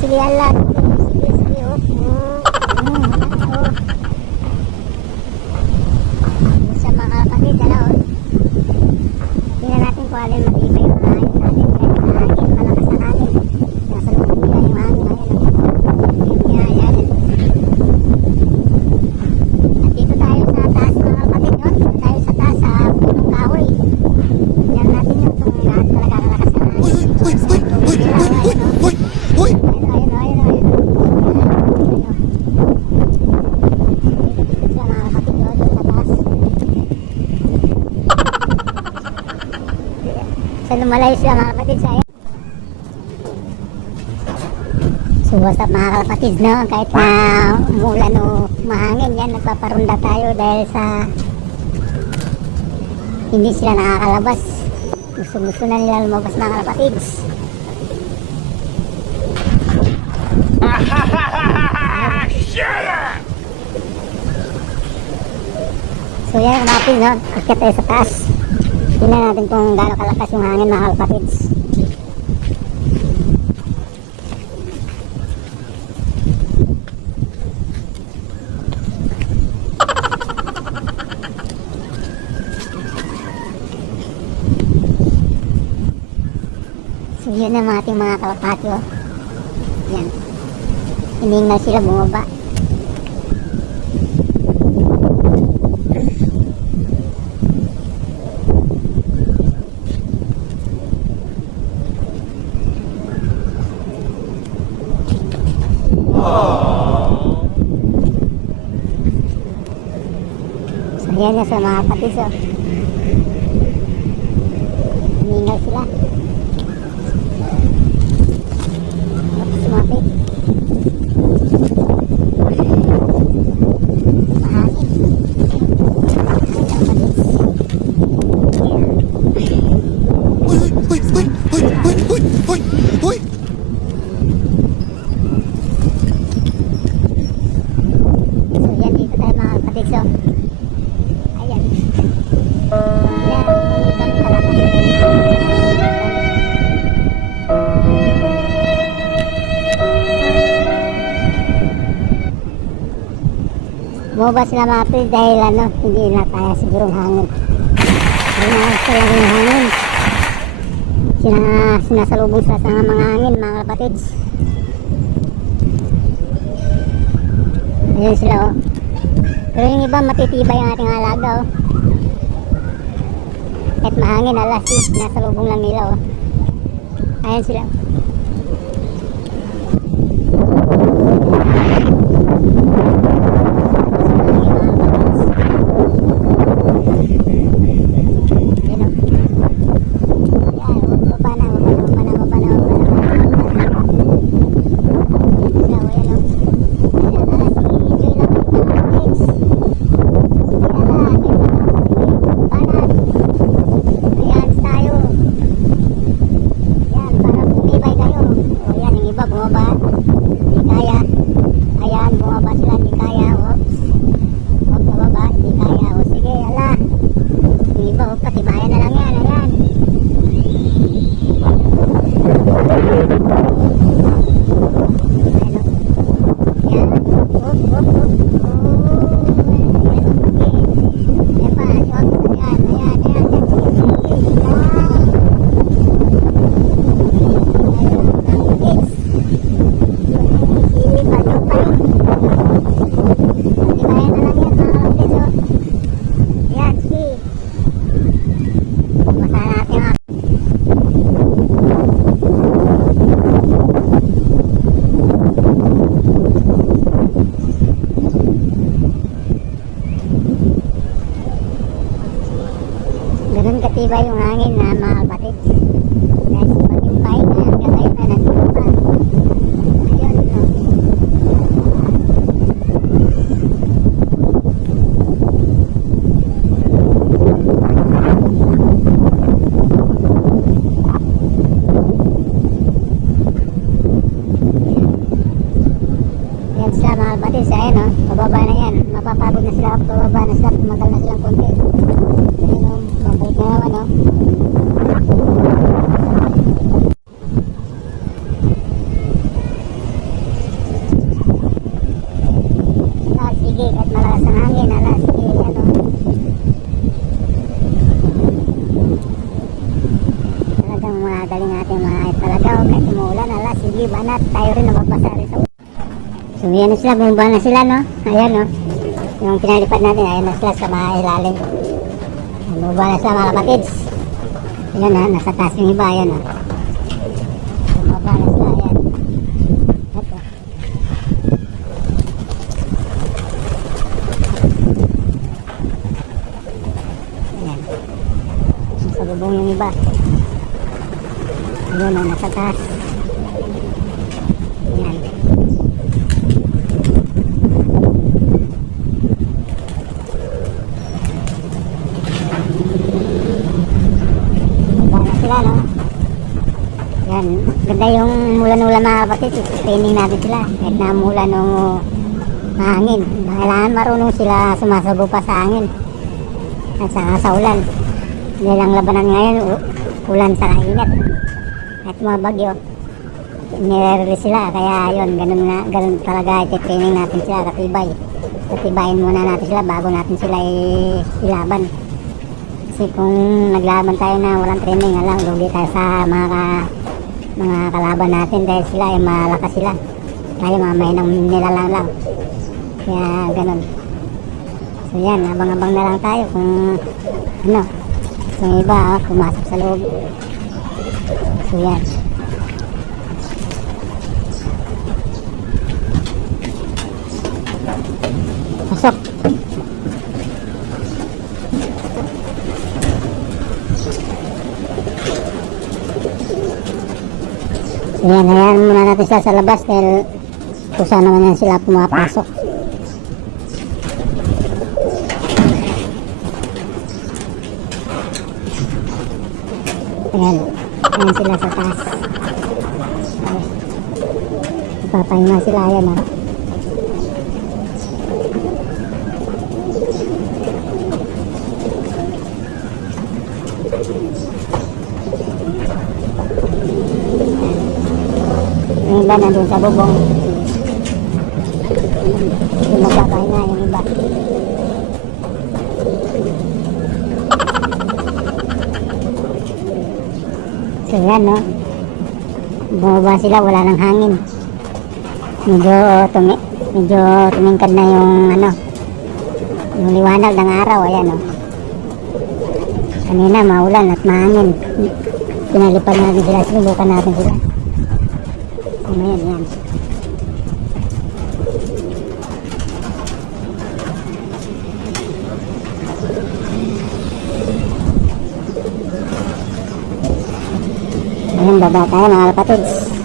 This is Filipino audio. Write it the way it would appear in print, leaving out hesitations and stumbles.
sige, ala. Sige, sige, oh. Sa mga kapatid, ano, oh. Tingnan natin kung alin matibay yung hangin natin. Kahit hangin, malakas na hangin. Nasa loob nila yung hangin. Ayan, ayan. At dito tayo sa taas mga kapatid, no? Dito tayo sa taas sa punong kahoy. Tingnan natin yung kung lahat talaga kalakas na hangin. Uy! Lumalayos lang mga kapatid sa ayan. So what's up mga kapatid, no? Kahit na umulan o mahangin yan, nagpaparunda tayo dahil sa hindi sila nakakalabas. Gusto na nila lumabas mga kapatid. So yan mga kapatid, no? Akyat tayo sa taas. Tingnan natin kung gaano kalakas yung hangin mga kapatids. So yun ang ating mga kalapati, oh. Yan. Hiningal sila bumaba. So yan na sa mga kapatid, oh. Hiningal sila. Sumapit. Uy! So yan, dito tayo mga kapatid, so ayan. Yan, kami kalakas. Bumaba sila mga kapatid dahil ano, hindi na kaya sigurong hangin. Ayun na lang yung hangin. Sinasalubong sa mga hangin mga kapatid. Ayun sila, oh. Pero yung iba matitibay ang ating alaga, oh. Kahit mahangin, alas, sinasalubong lang nila, oh. Ayun sila. Ganun katibay yung hangin na mga kapatid. Dahil sa patimpay na hanggang ngayon na nandito pa. Ayun, no? Yan sila mga kapatid. Sa ayan, no? Pababa na yan. Mapapagod na sila. Pababa na sila. Tumagal na silang konti. Ayun, no? Mabalik na naman, no? at tayo rin nababasa rito. So yan na sila, bumaba na sila, no? Ayan, no? Yung pinalipad natin, ayan na sila sa mga ilalim. Bumaba na sila mga kapatids. Ayan na, nasa taas yung iba, ayan, no? Bumaba na sila, ayan. Ito. Ayan. Nasa bubong yung iba. Ayan, no? Nasa taas. Ayan. Sila, no? Yan, ganda yung mulan-ulan mga kapatid, training natin sila kahit na mulan ng hangin, kailangan marunong sila sumasabo pa sa hangin at saka sa ulan. Hindi lang labanan ngayon, ulan sa init at mga bagyo, nire-release sila, kaya yun, ganun talaga iti-training natin sila, katibayin muna natin sila bago natin sila ilaban. Kasi kung naglaban tayo na walang training, alam, lugi tayo sa mga kalaban natin dahil sila ay malakas sila. Tayo mamay ng nilalang lang. Kaya ganun. So yan, abang-abang na lang tayo kung ano, yung iba pumasok sa loob. So yan. Pasok. Ayan, hayaan muna natin sila sa labas dahil kusa naman yan sila pumapasok. Ayan, ayan sila sa taas. Ipapahinga sila, ayan, ha. Yung iba nandun sa bubong. Yung magpapahinga yung iba. So yan, no? Bumaba sila, wala ng hangin. Medyo tumingkad na yung ano, yung liwanag ng araw, ayan, no? Kanina maulan at mahangin. Pinalipad natin sila, sinubukan natin sila. Ayan, yan. Ayan, baba tayo mga kapatids.